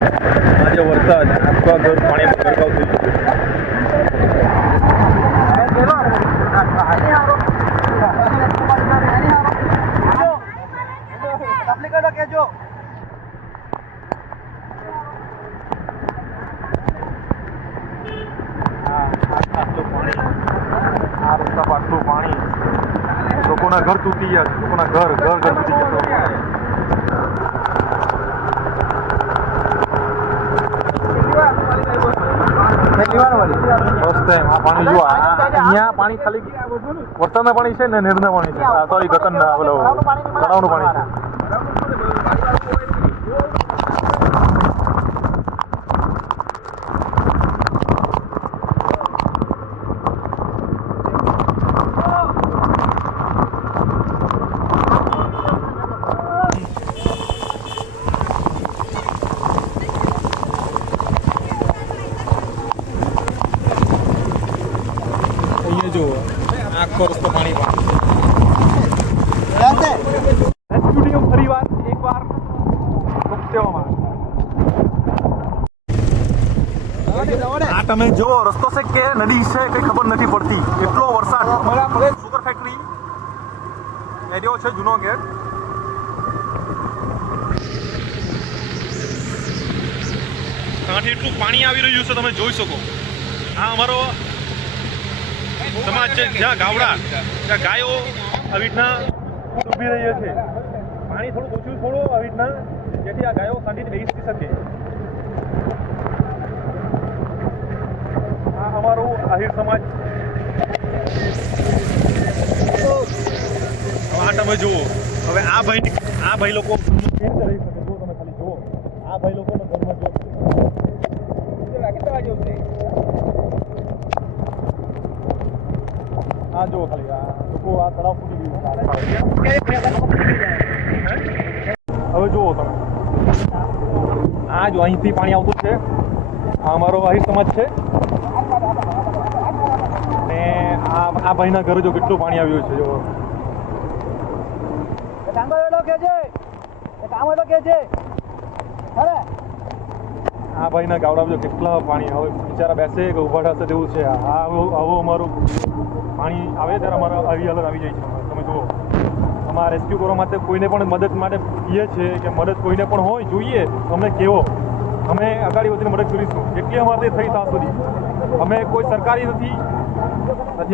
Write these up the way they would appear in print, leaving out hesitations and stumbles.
આજે વરસાદ આખા ઘર પાણીમાં ગરકાવ થઈ ગયું. આ રસ્તા પર આટલું પાણી, લોકોના ઘર તૂટી ગયા, લોકોના ઘર તૂટી ગયા. રસ્તે આ પાણી જુઓ, અહીંયા પાણી ખાલી વરસાદના પાણી છે ને નહેરના પાણી છે, સોરી ગતરના પેલો તળાવનું પાણી છે. જો આખો રસ્તો પાણી ફરી વાર એકવાર આ તમે જો રસ્તો છે કે નદી છે કઈ ખબર નથી પડતી, એટલો વરસાદ. સુગર ફેક્ટરી એરિયો છે જૂનો ગેટ. ત્યાંથી એટલું પાણી આવી રહ્યું છે, તમે જોઈ શકો. આ અમારો સમાજ છે, જ્યાં ગાવડા, જ્યાં ગાયો આવી રીતના ઊભી રહી છે. પાણી થોડું ઓછું આવી રીતના, જેથી આ ગાયો શાંતિથી બેસી શકે. આ અમારું આહિર સમાજ. આ તમે જુઓ, હવે આ ભાઈ લોકો રહી શકે. જો તમે ખાલી જુઓ, આ ભાઈ લોકોના ઘરમાં જો આ જો ખાલી આ લોકો આ તળાવ ફૂટી ગયું. હવે જુઓ તમે, આ જો અહીંથી પાણી આવતું છે. આ અમારો આહિર સમાજ છે ને આ ભાઈના ઘરે જો કેટલું પાણી આવ્યું છે. જો આ ભાઈના ગાવડા જો કેટલા પાણી, હવે બિચારા બેસે કે ઉભા થશે તેવું છે. આવું અમારું પાણી આવે ત્યારે અમારા આવી હાલત આવી જાય છે. તમે જુઓ, અમારા રેસ્ક્યુ કરવા માટે કોઈને પણ મદદ માટે કહીએ છે કે મદદ કોઈને પણ હોય જોઈએ અમને કહેવો, અમે અગાડી વધીને મદદ કરીશું. જેટલી અમારાથી થઈ ત્યાં સુધી. અમે કોઈ સરકારી નથી,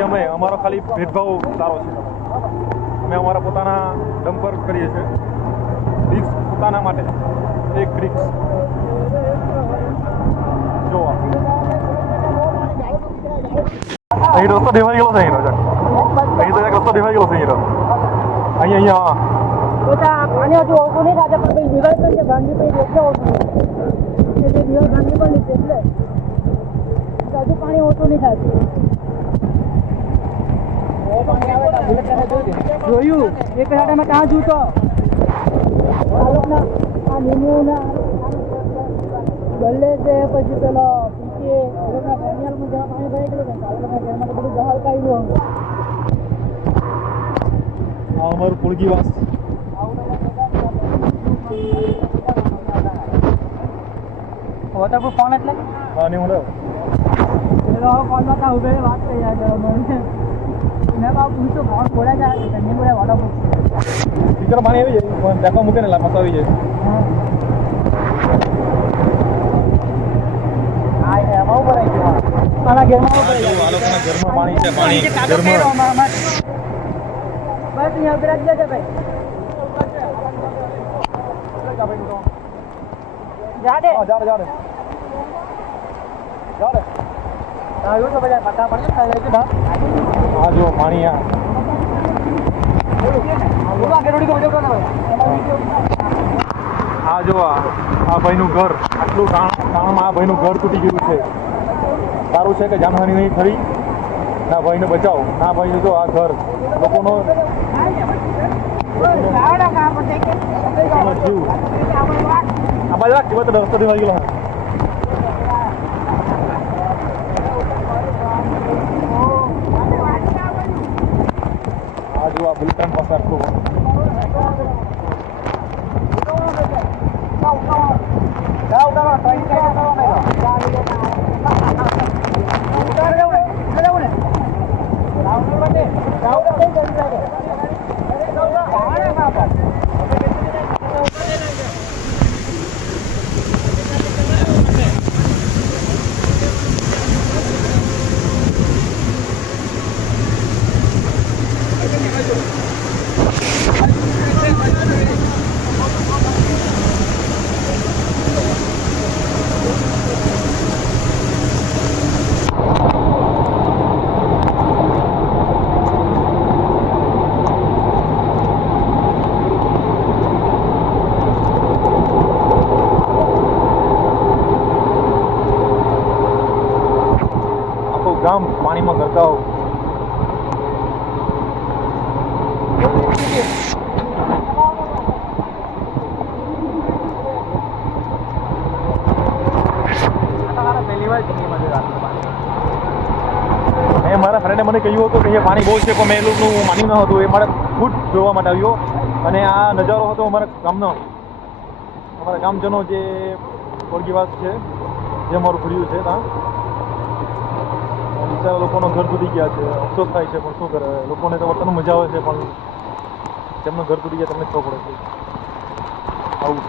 અમે અમારો ખાલી ભેદભાવ સારો છે. અમે અમારા પોતાના દમ પર કરીએ છીએ. રિક્સ પોતાના માટે એક રિક્સ. જો અહીં રસ્તો દેવાઈ ગયેલો છે. અહીં તો એક રસ્તો દેવાઈ ગયેલો છે. અહીંયા પાણી હજુ ઓછું નહીં થાય પણ પછી દિવાળી પણ ભાંગી પછી એટલે ઓછું એટલે દિવાળ ભાંગી પણ લીધી એટલે હજુ પાણી ઓછું નહીં થાય. જોયું એક સાડામાં ત્યાં જૂતો આ લીંબુના ગલ્લે છે, પછી પેલો પીકે પાણી ભરાઈ ગયેલું ને ઘરમાં બધું જહાલ કાઢ્યું. આ અમારું કુળગીવાસ. વોટરપ્રૂફ ફોન એટલે હા નહીં મળે ફોનમાં ત્યાં ઉભે વાત થઈ જાય. મેં પૂછ્યું ફોન ખોલ્યા જાય કંઈ બોલે વોટરપ્રૂફ ટીચર પાણી આવી જાય, ફોન દેખવા મૂકે ને લાંબા આવી જાય. એમાં ભરાઈ ગયું. આના ઘરમાં પાણી છે. પાણી ઘરમાં બસ અહીંયા ઉભી રાખી દેજે ભાઈ. જાડે આવ્યું તો બધા પતા પડે. આ જો પાણી આ જો આ ભાઈનું ઘર આટલું તાણમાં આ ભાઈનું ઘર તૂટી ગયું છે. સારું છે કે જાનહાનિ નહીં ખરી. ના ભાઈને બચાવો. ના ભાઈ જો આ ઘર લોકોનો જીવ આ બાજુ રાખ. તો રસ્તો દેવાઈ ગયેલો. આ જો આ બિલ્ટન પાસે આટલું જાઓ આખું ગામ પાણીમાં ગરકાવ. મારા ફ્રેન્ડે મને કહ્યું હતું કે અહીંયા પાણી બહુ છે, પણ મેં એ લોકોનું માન્યું ન હતું. એ મારે ખુદ જોવા માટે આવ્યો અને આ નજારો હતો અમારા ગામનો. અમારા ગામજનો જે વર્ગીવાસ છે, જે અમારું ખુલ્યું છે ત્યાં, બિચારા લોકોનો ઘર તૂટી ગયા છે. અફસોસ થાય છે, પણ શું કરે, લોકોને તો વર્તન મજા આવે છે, પણ તેમનું ઘર તૂટી ગયા તમને ખબર પડે છે. આવું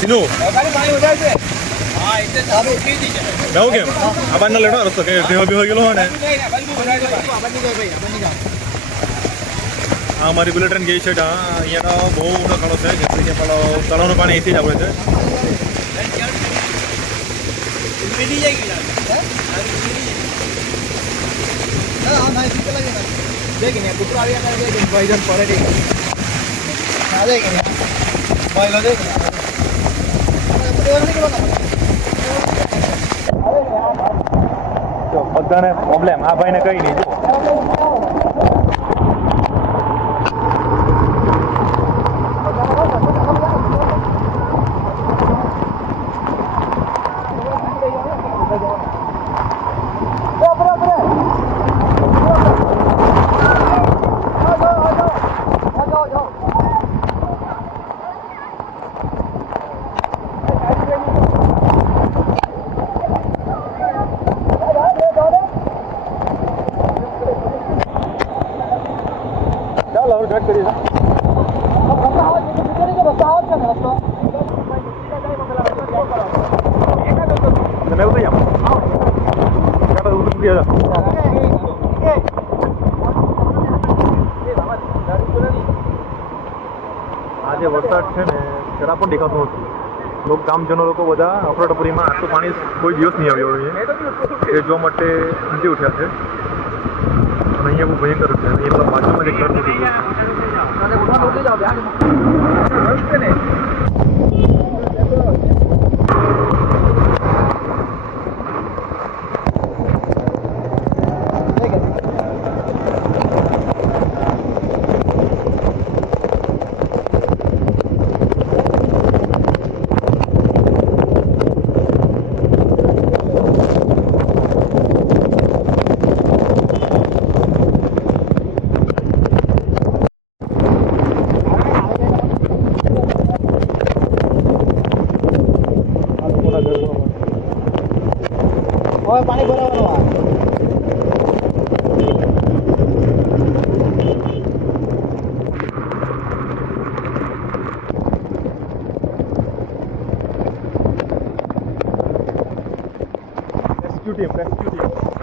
સીનું જાઉં કેમ આ બાજુ લેડો રસ્તો કે દેવા બેવા ગયેલો હોય ને. હા, અમારી બુલેટ ટ્રેન ગઈ છે. અહીંયા બહુ મોટો ખાડો છે, જેથી કે પેલો તળાવનું પાણી અહીંથી જ આવે છે. જો બધાને પ્રોબ્લેમ, આ ભાઈને કઈ નહીં. જો સ્ટાર્ટ કરીએ. તમે એવું થઈ આજે વરસાદ છે ને જરા પણ દેખાતો નથી. ગામજનો લોકો બધા અફરાટફરીમાં આટલું પાણી કોઈ દિવસ નહીં આવ્યો હોય એ જોવા માટે ઉમટી ઉઠ્યા છે. અને અહીંયા બહુ ભયંકર છે. અહીંયા બાજુમાં એક ઘર તૂટી ગયું. પાણી ભરાવાનું રેસ્ક્યુ ટીમ